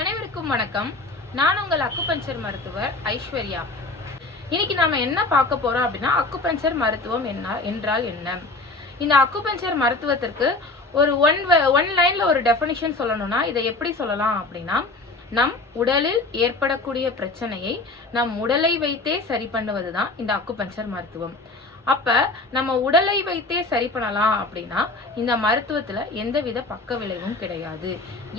அனைவருக்கும் வணக்கம். நான் உங்கள் அக்குபஞ்சர் மருத்துவர் ஐஸ்வர்யா. இன்னைக்கு நாம என்ன பார்க்க போறோம் அப்படின்னா, அக்குபஞ்சர் மருத்துவம் என்றால் என்ன? இந்த அக்குபஞ்சர் மருத்துவத்திற்கு ஒரு ஒன் லைன்ல ஒரு டெஃபினிஷன் சொல்லணும்னா இதை எப்படி சொல்லலாம் அப்படின்னா, நம் உடலில் ஏற்படக்கூடிய பிரச்சனையை நம் உடலை வைத்தே சரி பண்ணுவதுதான் இந்த அக்குபஞ்சர் மருத்துவம். அப்ப நம்ம உடலை வைத்தே சரி பண்ணலாம் அப்படின்னா இந்த மருத்துவத்துல எந்தவித பக்க விளைவும் கிடையாது.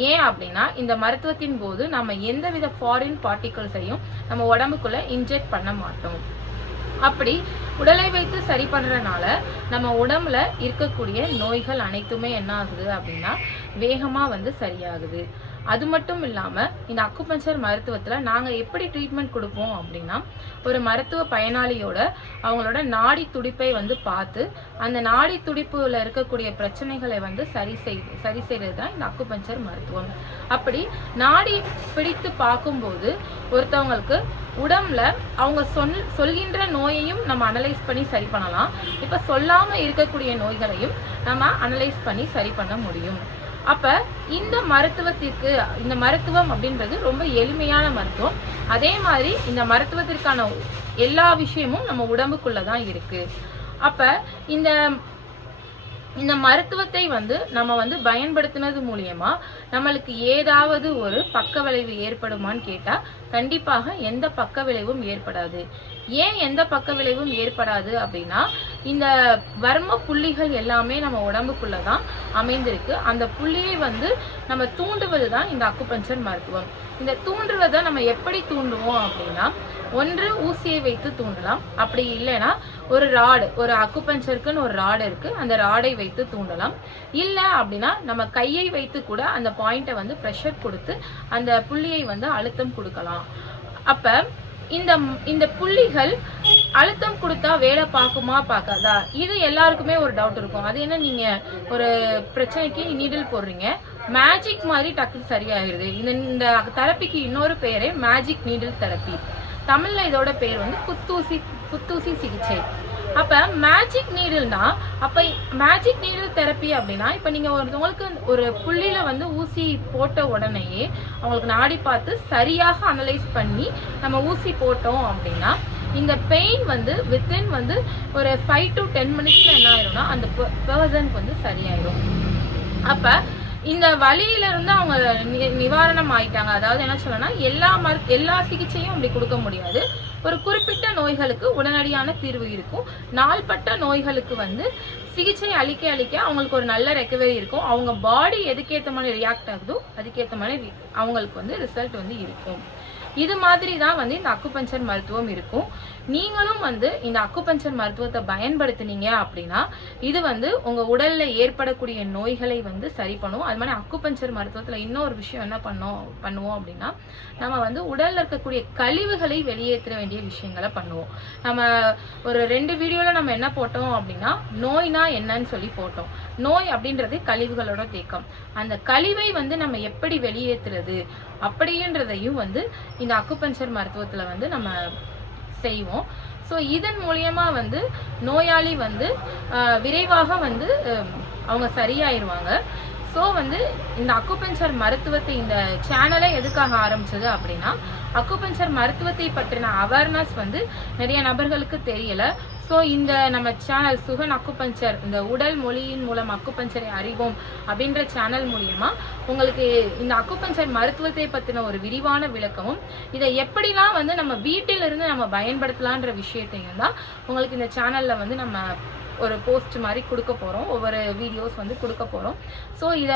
ஏன் அப்படின்னா இந்த மருத்துவத்தின் போது நம்ம எந்தவித ஃபாரின் பார்ட்டிகல்ஸையும் நம்ம உடம்புக்குள்ள இன்ஜெக்ட் பண்ண மாட்டோம். அப்படி உடலை வைத்து சரி பண்றதுனால நம்ம உடம்புல இருக்கக்கூடிய நோய்கள் அனைத்துமே என்ன ஆகுது அப்படின்னா வேகமா சரியாகுது. அது மட்டும் இல்லாம இந்த அக்குபஞ்சர் மருத்துவத்துல நாங்க எப்படி ட்ரீட்மெண்ட் கொடுப்போம் அப்படின்னா, ஒரு மருத்துவ பயனாளியோட அவங்களோட நாடி துடிப்பை பார்த்து அந்த நாடி துடிப்புல இருக்கக்கூடிய பிரச்சனைகளை சரி செய்யறது தான் இந்த அக்குபஞ்சர் மருத்துவம். அப்படி நாடி பிடித்து பார்க்கும்போது ஒருத்தவங்களுக்கு உடம்புல அவங்க சொல்கின்ற நோயையும் நம்ம அனலைஸ் பண்ணி சரி பண்ணலாம். இப்ப சொல்லாம இருக்கக்கூடிய நோய்களையும் நம்ம அனலைஸ் பண்ணி சரி பண்ண முடியும். அப்ப இந்த மருத்துவம் அப்படின்றது ரொம்ப எளிமையான மருத்துவம். அதே மாதிரி இந்த மருத்துவத்திற்கான எல்லா விஷயமும் நம்ம உடம்புக்குள்ளதான் இருக்கு. அப்ப இந்த மருத்துவத்தை நம்ம பயன்படுத்தினது மூலியமா நம்மளுக்கு ஏதாவது ஒரு பக்க விளைவு ஏற்படுமான்னு கேட்டா கண்டிப்பாக எந்த பக்க விளைவும் ஏற்படாது. ஏன் எந்த பக்க விளைவும் ஏற்படாது அப்படின்னா, இந்த வர்ம புள்ளிகள் எல்லாமே நம்ம உடம்புக்குள்ளதான் அமைந்திருக்கு. அந்த புள்ளியை நம்ம தூண்டுவதுதான் இந்த அக்குபஞ்சர் மருத்துவம். இந்த தூண்டுவதை நம்ம எப்படி தூண்டுவோம் அப்படின்னா, ஒன்று ஊசியை வைத்து தூண்டலாம், அப்படி இல்லைன்னா ஒரு அக்குபஞ்சருக்குன்னு ஒரு ராடு இருக்கு, அந்த ராடை வைத்து தூண்டலாம். இல்ல அப்படின்னா நம்ம கையை வைத்து கூட அந்த பாயிண்ட்டை பிரஷர் கொடுத்து அந்த புள்ளியை அழுத்தம் கொடுக்கலாம். அப்ப இந்த புள்ளிகள் அழுத்தம் கொடுத்தா வேலை பார்க்குமா பார்க்காதா, இது எல்லாருக்குமே ஒரு டவுட் இருக்கும். அது என்ன, நீங்க ஒரு பிரச்சனைக்கு நீடில் போடுறீங்க, மேஜிக் மாதிரி டக்குன்னு சரியாயிருது. இந்த தெரப்பிக்கு இன்னொரு பேரே மேஜிக் நீடில் தெரப்பி. தமிழ்ல இதோட பேர் குத்தூசி சிகிச்சை. அப்ப மேஜிக் நீடில்னா, அப்ப மேஜிக் நீடில் தெரப்பி அப்படின்னா, இப்ப நீங்க ஒருத்தவங்களுக்கு ஒரு புள்ளியில ஊசி போட்ட உடனேயே அவங்களுக்கு நாடி பார்த்து சரியாக அனலைஸ் பண்ணி நம்ம ஊசி போட்டோம் அப்படின்னா இந்த பெயின் வித்தின் ஒரு 5 to 10 மினிட்ஸ்ல என்ன ஆயிரும்னா அந்த பர்சனுக்கு சரியாயிரும். அப்ப இந்த வலியில இருந்து அவங்க நிவாரணம் ஆயிட்டாங்க. அதாவது என்ன சொல்லனா, எல்லா சிகிச்சையும் அப்படி கொடுக்க முடியாது. ஒரு குறிப்பிட்ட நோய்களுக்கு உடனடியான தீர்வு இருக்கும். நாள்பட்ட நோய்களுக்கு சிகிச்சை அளிக்க அவங்களுக்கு ஒரு நல்ல ரெக்கவரி இருக்கும். அவங்க பாடி எதுக்கேற்ற மாதிரி ரியாக்ட் ஆகுதோ அதுக்கேற்ற மாதிரி அவங்களுக்கு ரிசல்ட் இருக்கும். இது மாதிரி தான் இந்த அக்குபஞ்சர் மருத்துவம் இருக்கும். நீங்களும் இந்த அக்குபஞ்சர் மருத்துவத்தை பயன்படுத்தினீங்க அப்படின்னா இது உங்க உடல்ல ஏற்படக்கூடிய நோய்களை சரி பண்ணும். அது மாதிரி அக்குபஞ்சர் மருத்துவத்துல இன்னொரு விஷயம் என்ன பண்ணுவோம் அப்படின்னா, நம்ம உடல்ல இருக்கக்கூடிய கழிவுகளை வெளியேற்ற வேண்டிய விஷயங்களை பண்ணுவோம். நம்ம ஒரு 2 வீடியோல நம்ம என்ன போட்டோம் அப்படின்னா, நோய்னா என்னன்னு சொல்லி போட்டோம். நோய் அப்படின்றது கழிவுகளோட தேக்கம். அந்த கழிவை நம்ம எப்படி வெளியேற்றுறது அப்படின்றதையும் இந்த அக்குபஞ்சர் மருத்துவத்துல நம்ம செய்வோம். ஸோ இதன் மூலியமா நோயாளி விரைவாக அவங்க சரியாயிருவாங்க. ஸோ இந்த அக்குபஞ்சர் மருத்துவத்தை, இந்த சேனலை எதுக்காக ஆரம்பிச்சது அப்படின்னா, அக்குபஞ்சர் மருத்துவத்தை பற்றின அவேர்னஸ் நிறைய நபர்களுக்கு தெரியல. ஸோ இந்த நம்ம சேனல் சுகன் அக்குபஞ்சர், இந்த உடல் மொழியின் மூலம் அக்குபஞ்சரை அறிவோம் அப்படின்ற சேனல் மூலியமா உங்களுக்கு இந்த அக்குபஞ்சர் மருத்துவத்தை பற்றின ஒரு விரிவான விளக்கமும், இதை எப்படிலாம் நம்ம வீட்டிலிருந்து நம்ம பயன்படுத்தலான்ற விஷயத்தையும் தான் உங்களுக்கு இந்த சேனல்ல நம்ம ஒரு போஸ்ட் மாதிரி கொடுக்க போறோம். ஒவ்வொரு வீடியோஸ் கொடுக்க போறோம். ஸோ இதை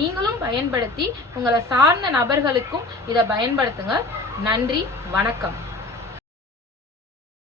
நீங்களும் பயன்படுத்தி உங்களை சார்ந்த நபர்களுக்கும் இதை பயன்படுத்துங்க. நன்றி, வணக்கம்.